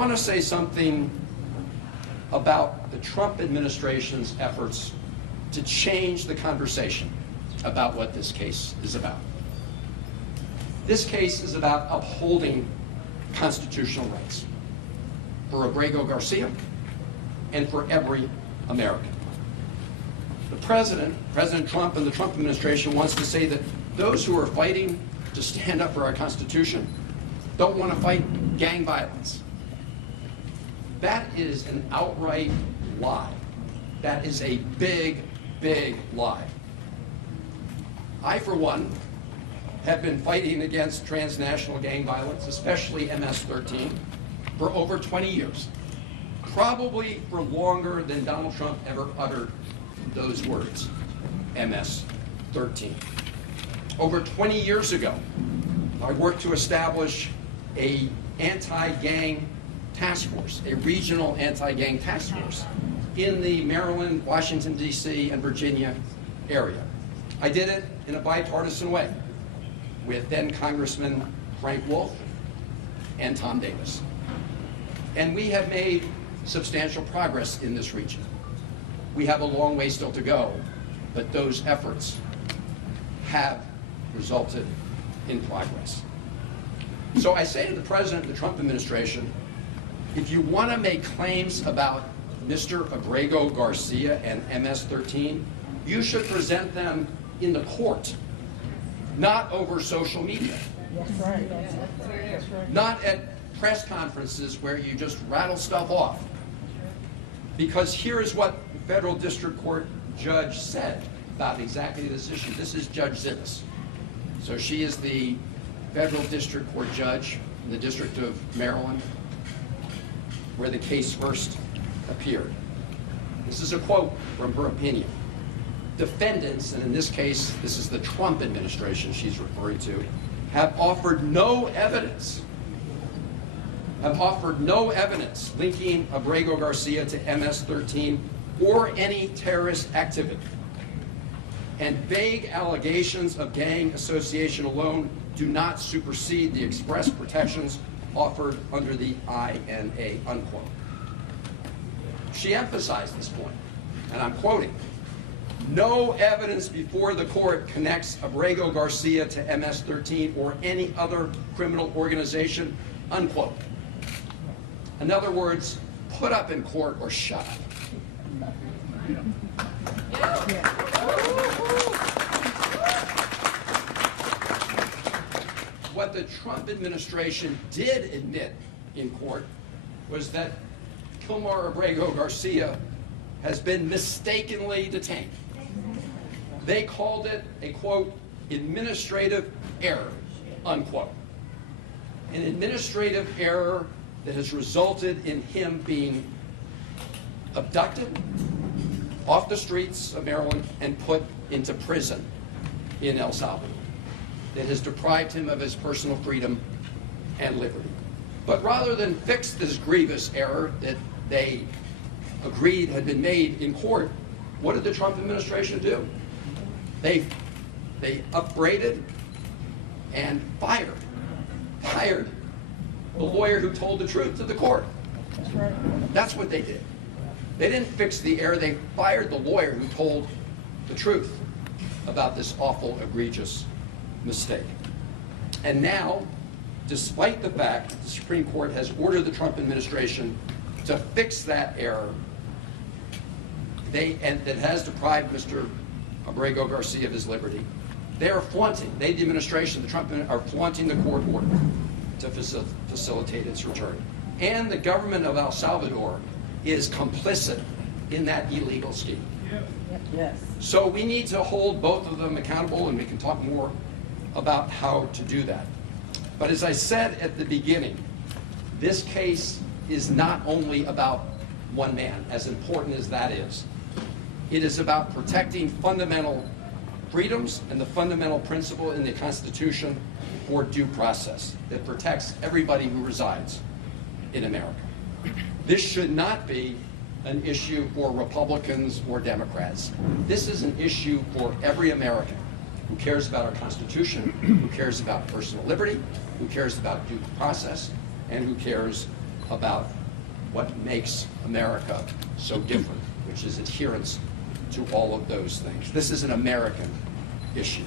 want to say something about the Trump administration's efforts to change the conversation about what this case is about. This case is about upholding constitutional rights for Abrego Garcia and for every American. The President Trump and the Trump administration wants to say that those who are fighting to stand up for our Constitution don't want to fight gang violence. That is an outright lie. That is a big, big lie. I, for one, have been fighting against transnational gang violence, especially MS-13, for over 20 years. Probably for longer than Donald Trump ever uttered those words, MS-13. Over 20 years ago, I worked to establish an anti-gang task force, a regional anti-gang task force in the Maryland, Washington, D.C., and Virginia area. I did it in a bipartisan way with then Congressman Frank Wolf and Tom Davis. And we have made substantial progress in this region. We have a long way still to go, but those efforts have resulted in progress. So I say to the President and the Trump administration, if you want to make claims about Mr. Abrego Garcia and MS-13, you should present them in the court, not over social media. That's right. That's right. Not at press conferences where you just rattle stuff off. Because here is what the federal district court judge said about exactly this issue. This is Judge Zivis. So she is the federal district court judge in the District of Maryland, where the case first appeared. This is a quote from her opinion. Defendants, and in this case, this is the Trump administration she's referring to, have offered no evidence linking Abrego Garcia to MS-13 or any terrorist activity. And vague allegations of gang association alone do not supersede the express protections offered under the INA, unquote. She emphasized this point, and I'm quoting, "No evidence before the court connects Abrego Garcia to MS-13 or any other criminal organization," unquote. In other words, put up in court or shut up. What the Trump administration did admit in court was that Kilmar Abrego Garcia has been mistakenly detained. They called it a, quote, administrative error, unquote. An administrative error that has resulted in him being abducted off the streets of Maryland and put into prison in El Salvador. That has deprived him of his personal freedom and liberty. But rather than fix this grievous error that they agreed had been made in court, what did the Trump administration do? They upbraided and fired the lawyer who told the truth to the court. That's right. That's what they did. They didn't fix the error, they fired the lawyer who told the truth about this awful, egregious mistake. And now, despite the fact that the Supreme Court has ordered the Trump administration to fix that error, and that has deprived Mr. Abrego Garcia of his liberty, they are flaunting, the administration, the Trump are flaunting the court order to facilitate its return. And the government of El Salvador is complicit in that illegal scheme. Yes. So we need to hold both of them accountable, and we can talk more about how to do that. But as I said at the beginning, this case is not only about one man, as important as that is. It is about protecting fundamental freedoms and the fundamental principle in the Constitution for due process that protects everybody who resides in America. This should not be an issue for Republicans or Democrats. This is an issue for every American who cares about our Constitution, who cares about personal liberty, who cares about due process, and who cares about what makes America so different, which is adherence to all of those things. This is an American issue.